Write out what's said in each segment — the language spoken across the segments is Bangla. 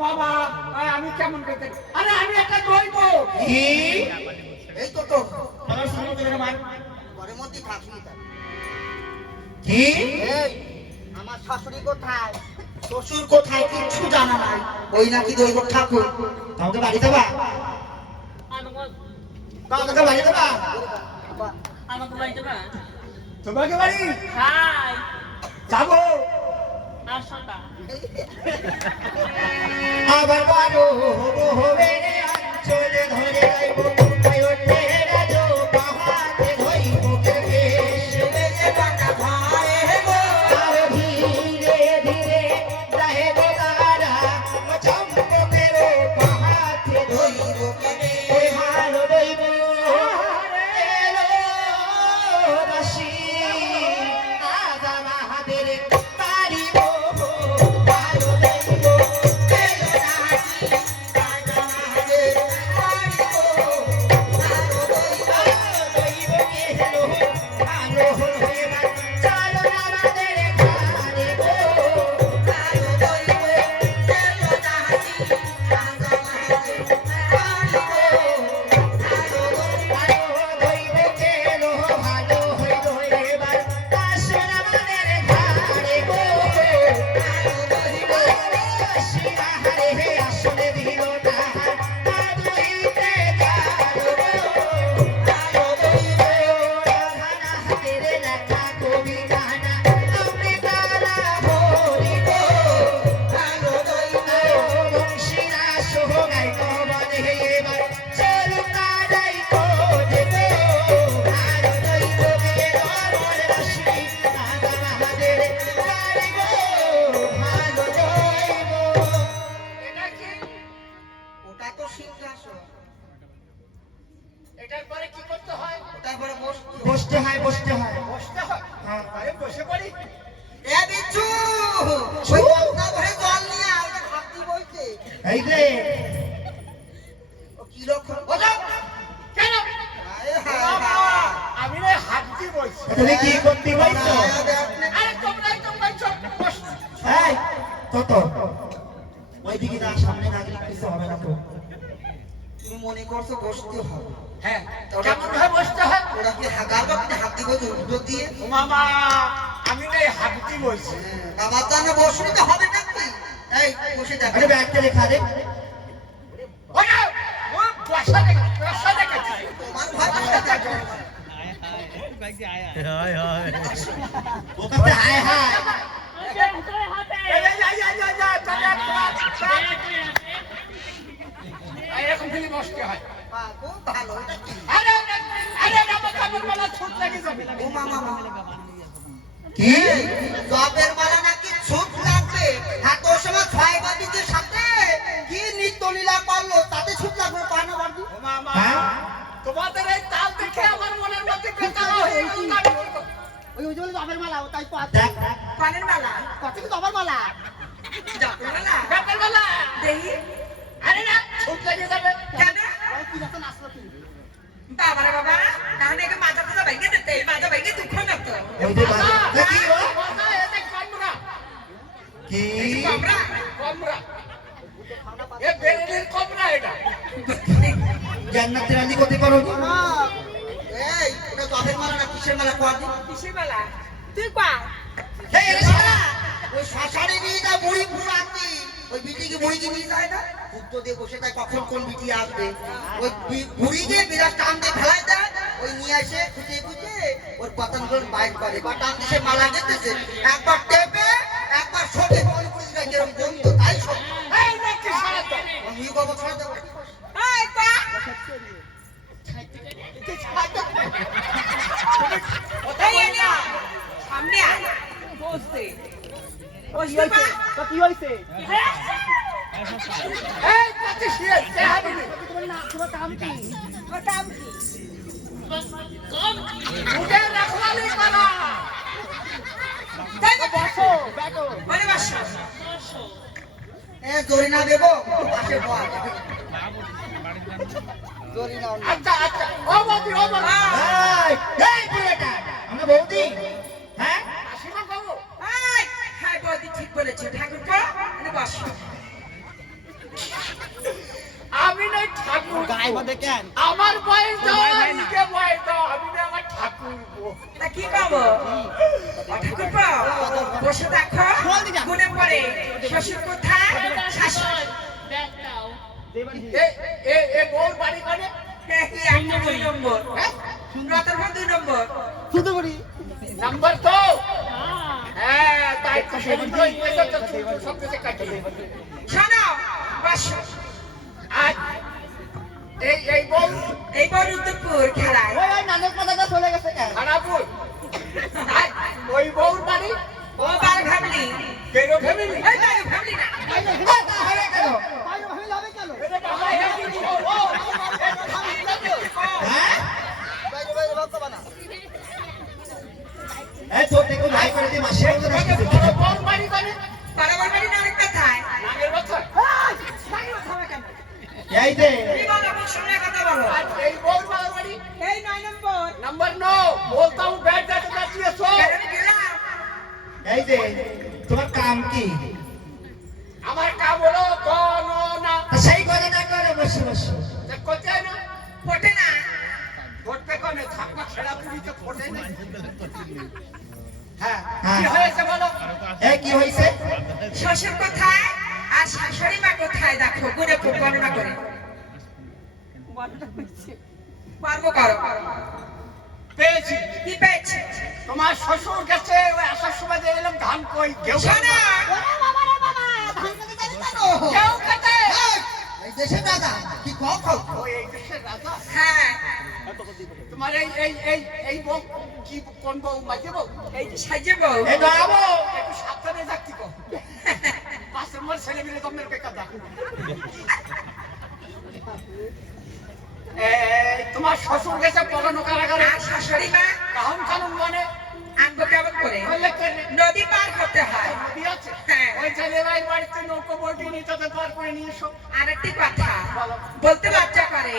বাবা আমি কেমন করতে আরে আমি একটা দইব কি এই তো আমার সামনে করে মার ঘরের মধ্যে থাকি কি এই আমার শাশুড়ি কোথায় শ্বশুর কোথায় কিছু জানা নাই ওই নাকি দইব ঠাকুর কাউকে বাড়ি দেবা কাউকে বাড়ি দেবা আমাকে বাড়িতে না তোমাকে বাড়ি হাই যাবো আর সন্ধ্যা আবার বারো হবো হবে রে অঞ্চলে ধরে যাইব তাই ওঠে রাজো পাহাড়ে ধইব কেশ বেজে বাঁকা ভাই গো আর ধীরে ধীরে যাহে দোলারা চম্পকের পাহাড়ে ধইব কেশ ওই ভালো দইব এলো রশি আদা মাহাদের পারিব ভালো দইব এলো রাশি আদা মাহাদের পারিব ভালো দইব দইব কেলো ভালো হয়ে না চলো না আমাদের ঘরে গো ভালো দইব এলো রাশি আদা মাহাদের ওটা তো সিংহাসন এটার পরে কি করতে হয় তারপরে বসতে হয় বসতে হয় বসতে হয় হ্যাঁ। আরে বসে পড়ি এ বিচ্ছু ওই বস্তা ভরে জল নিয়ে আয় ওটা খাতি বইছে এই রে ও কি লক্ষণ ও যাও কেন আরে হ্যাঁ আমি রে হাঁটতে বলছি তুমি কি করতে পারছো আরে তোমরাই সব বসছো এই কত ওইদিকে না সামনে না গেলে কিছু হবে না তো তুমি মনে করছো বসতে হবে হ্যাঁ কেমন ভাবে বসতে হয় ওরা কি হাগার বা কি হাতি বইছে উল্টো দিয়ে ও মামা আমি রে হাঁটতে বলছি বাবার জানে বসলে তো হবে নাকি এই বসে দেখ আরে ব্যাগটা লেখা দে ওরা ও বসা দেখেছি তোমার ভাই বসে দেখ ওখানে হায় হায় এরকম ফিল্ম বসতে হয় খুব ভালো এটা কি আরে আরে আমার কাপড় মালা ছুট লেগে যাবে ও মামা কি জবের মালা নাকি ছুট লাগবে হ্যাঁ তোর সময় ছয় বাদিকের সাথে কি নৃত্য লীলা করলো তাতে ছুট লাগবে পানা বাদি ও মামা হ্যাঁ? তোমাদের এই তাল দেখে আমার মনের মধ্যে বেকার হয়ে গেল ওই ওই জন্য জবের মালা তাই দেখ পানের মালা কত কি জবের মালা জবের মালা বেকার বেলা দেখি আরে না ছুট লেগে যাবে কেন কি রকম নাচলো কি বাবা রে বাবা তাহলে একে মাজা তো ভাইকে দিতে এই মাজা ভাইকে দুঃখ না তো ওই যে বাজে এ কি গো? কথা এতে কমরা কি আমরা কমরা এ বেরেলির কমরা এটা জান্নাতের রানী করতে পারো নি? এই ওটা জবের মালা না কিসের মালা কোয়া দি কিসের মালা তুই কোয়া এই এরে সারা ওই শাসারে নিয়ে যা বুড়ি পুরাতি ওই বিটিকে বুড়িকে নিয়ে যায় না উত্তর দিয়ে বসে থাকে কখন কোন বিটি আসবে ওই বুড়িকে বিরাট টান দিয়ে ফেলায় দেয় ওই নিয়ে আসে খুঁজে খুঁজে ওর পতনগুলো বাইট করে বা টান দিয়ে সে মালা দিতেছে একবার টেপে একবার শোকে মনে করে যায় যেরকম বন্ধু তাই শোক এই নাকি সারা তো আমি বাবা ছড়া দেবো এই কা ওটাই এলিয়া সামনে আয় বসতে বসতে তো কি হইছে এই পাতি শিয়ে চাহাবি তোমার নাম তোমার নাম কি তোমার নাম কি মুখে রাখলালি করা তাই তো বসো ব্যাগো মানে বসো এ জরিনা দেবো পাশে বল জরিনা আচ্ছা আচ্ছা ও বৌদি এই এই বুড়াটা আমরা বৌদি হ্যাঁ আসিমা বাবু এই হ্যাঁ বৌদি ঠিক বলেছো ঠাকুরপো মানে বসো আমি নাই ঠাকুর গায়ে মধ্যে কেন আমার বয়স দাও নিজে বয়স দাও আমি না আমার ঠাকুর তা কি পাবো ঠাকুর পাও বসে দেখো মনে পড়ে শ্বশুর কোথায় শাশুড়ি এ বউর বাড়ি করে একটা 2 নম্বর রতন 2 নম্বর শুধু করি নাম্বার তো হ্যাঁ তাই তো সেদিনই এসে তো সব কিছু কাটিয়ে শোনো বসো আজ এই বউ এই বড় উত্তরপুর খেলায় ওই নানের কথাটা চলে গেছে কেন খারাপুর আজ ওই বউর বাড়ি ও বার ভাবলি কেন ফ্যামিলি এই বার ভাবলি না তাহলে কেন ভাই ভাই যাবে কেন হ্যাঁ বাইরে বাইরে বাপ বানা এই তো দেখো লাইক করে দি মাসে মতো আসছে বউর বাড়ি করে বারবার বাড়ি না কোথায় নাগের কথা নাকি খাবে কেন এই যে কি বলো আমার সঙ্গে কথা বলো আজ এই বউর বাড়ি এই 9 নম্বর नंबर 9 बोलता हूँ बैठ जाके नाचिए सो কেন গেলাম এই যে তোমার কাম কি हमारा काम बोलो कौन ना সেই কথাটা করে বসে বসে कोचे ना ফোটে না वोट पे कौन है छापा खड़ा पूरी तो फोटे ना हाँ हाँ। কি হয়েছে বলো এই কি হইছে শ্বশুর কোথায় আর শাশুড়ি মা কোথায় দেখো গুনে খুব গণনা করে পারবো করো পেয়েছি কি পেয়েছে তোমার শ্বশুর গেছে ওই আসার সময় যে এলাম ধান কই কেউ শোনো কেউ খেতে এই দেশে দাদা কি কও ওই এই দেশের রাজা হ্যাঁ তোমার এই বউ কি কোন বউ মাঝে বউ এই যে সাইজে বউ এই দাঁড়াবো একটু সাবধানে থাকতি কো পাঁচ নম্বর ছেলে মিলে তোমার বেকার দা তোমার শ্বশুর গেছে পড়ানো কারাগারে আর শাশুড়ি মা কাহন কানুন মানে আনবো কেমন করে বললে কেন নদী পার হতে হয় নদী আছে হ্যাঁ। ওই ছেলেরাই বাড়িতে নৌকো বইটি নিয়ে তাদের পার করে নিয়ে এসো আরেকটি কথা বলতে লজ্জা করে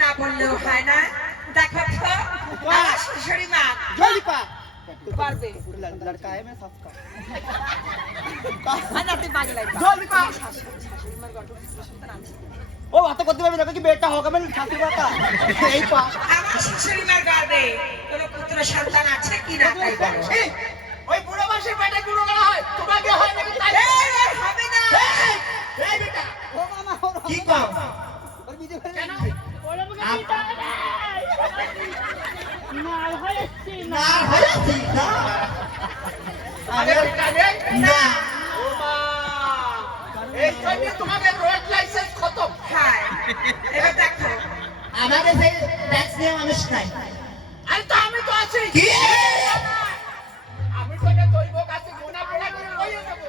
না বললেও হয় না দেখো তো আমার শাশুড়ি মা জলদি পা পারবে লড়কা है मैं सबका না তুই বাংলায় জলদি পা শাশুড়ি মার গল্প শুনতে আনছি ও বাত করতে পারবে না কি বেটা होगा मैं শাশুড়ি বাতা এই পা আমার শাশুড়ি মার গর্ভে কোনো পুত্র সন্তান আছে কি না তাই বলো ওই বুড়ো মাসের পেটে গুঁড়ো করা হয় তোমাকে হয় নাকি তাই এই, আর হবে না এই বেটা ও মামা কি কও ওর বিদে কেন না হয়েছি না আরে বেটা রে না ও মা এই জন্য তোমাদের রোড লাইসেন্স খতম হ্যাঁ এবার দেখো আমাদের সেই ট্যাক্স নিয়ে মানুষ নাই আরে তো আমি তো আছি কি আমি তোকে দৈব কাছে গোনা পোড়া করে লইয়ে দেব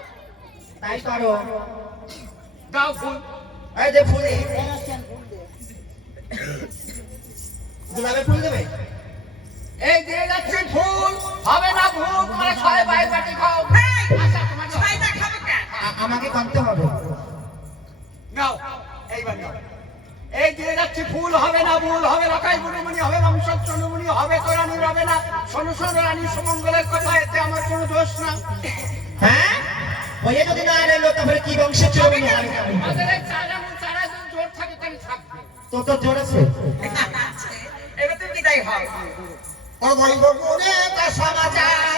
তাই করো দাও ফুল এই যে ফুল গোলাপের ফুল দেবে এই দিয়ে যাচ্ছি ফুল হবে না ভুল করে ছয় বাই বাটি খাও আচ্ছা তোমার ছয়টা খাবো কেন আমাকে কমতে হবে নাও এইবার নাও এই দিয়ে যাচ্ছি ফুল হবে না ভুল হবে রকাই বুড়ুমণি হবে বংশত চনুমণি হবে তোরানি হবে না শোনো শোনো রানী সুমঙ্গলের কথা এতে আমার কোনো দোষ না হ্যাঁ ওই যদি না এলো তারপরে কি বংশ চলবে না আমাদের এই চারা জোর থাকে তাই থাকবে তো জোর আছে এবার তুমি বিদায় হও ও বলব মনে তা সমাচার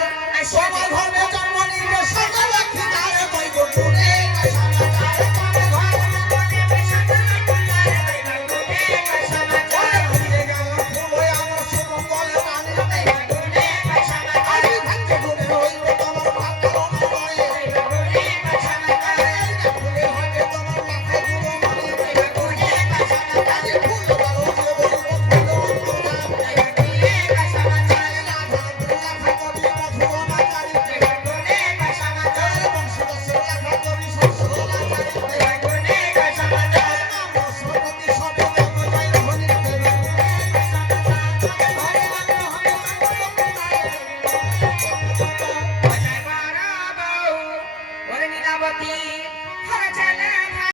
সবার ঘরে জন্ম নিল সকল লক্ষ্মীদার বলব মনে তা সমাচার ওরে নীলাবতী হরে